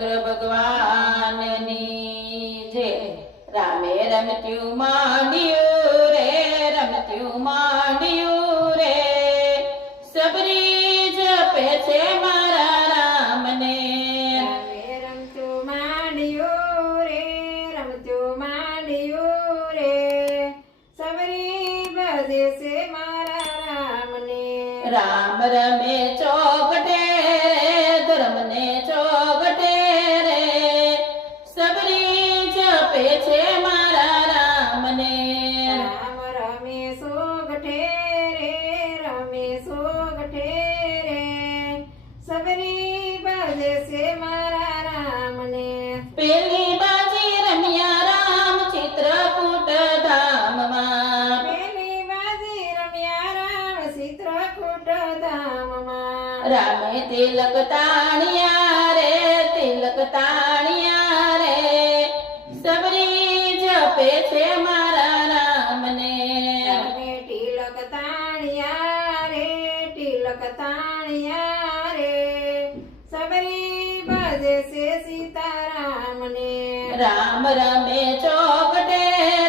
રામચંદ્ર ભગવાનની જે રામે રમત્યું માંડ્યું રે રમત્યું માંડ્યું રે. સબરી જપે છે મારા રામને. રામે રમતું માંડ્યું રે રમતું માંડ્યું રે. સબરી ભજે છે મારા રામને. રામ રમે ચોકટે છે મારા રામને. પેલી બાજી રમ્યા રામ ચિત્રકૂટ ધામમાં. પેલી બાજી રમ્યા રામ ચિત્રકૂટ ધામમાં. રામે તિલક તાણિયા રે તિલક તાણિયા રે. સબરી જપે છે મારા રામને. રામે તિલક તાણિયા રે તિલક તાણિયા રે. સબરી ભજે છે સીતારામને. રામ રમે ચોકટે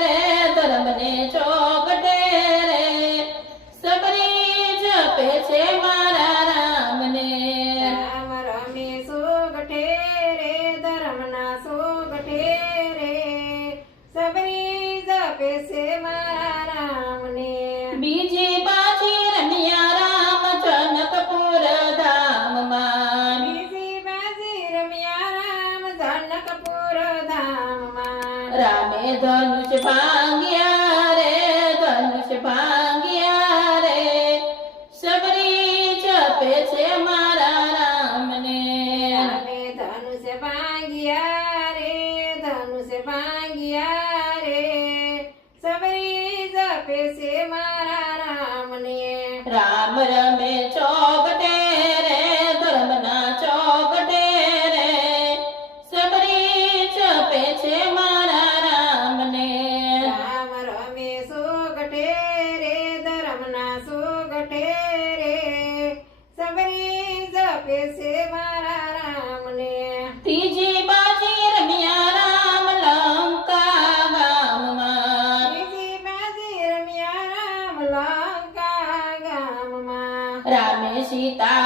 રે ધર્મને ચોકટે રે. સબરી જપે છે મારા રામને. રામ રમે સોગટે રે ધર્મના સોગટે રે. સબરી જપે છે મારા રામે ધનુષ ભાંગ્યા રે ધનુષ ભાંગ્યા રે. સબરી જપે છે મારા રામને. રામે ધનુષ ભાંગ્યા રે ધનુષ ભાંગ્યા રે. સબરી જપે છે મારા રામને. રામ રમે જપે છે મારા રામને. ત્રીજી બાજી રમ્યા રામ લંકા ગામમાં. ત્રીજી બાજી રમ્યા રામ લંકા ગામમાં. રામે સીતા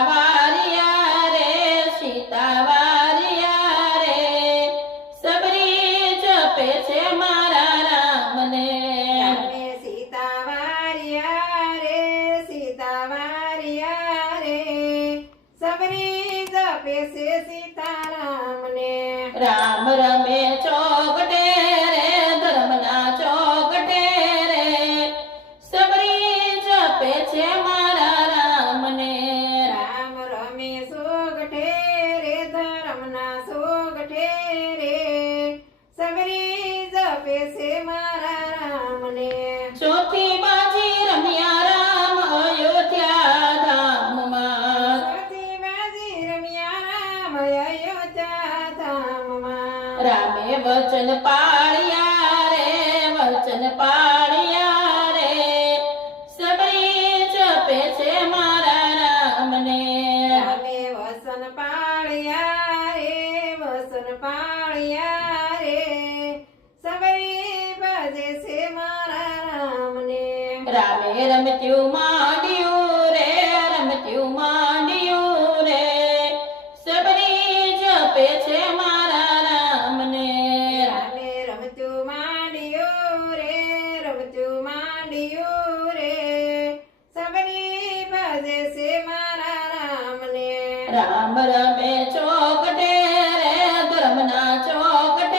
રામ રમે ચોકટે રે ધર્મના ચોકટે રે. સબરી જપે છે મારા રામને. રામ રમે સોગઠે રે ધર્મના સોગઠે રે. સબરી જપે છે મારા રામને. ચોથી રામે વચન પાળ્યા રે વચન પાળ્યા રે. સબરી જપે છે મારા રામને. રામે વસન પાળ્યા રે વસન પાળ્યા રે. સબરી બજે છે મારા રામને. રામે રમત્યું માંડ્યું રામ રમે ચોકટે ધર્મના ચોકટે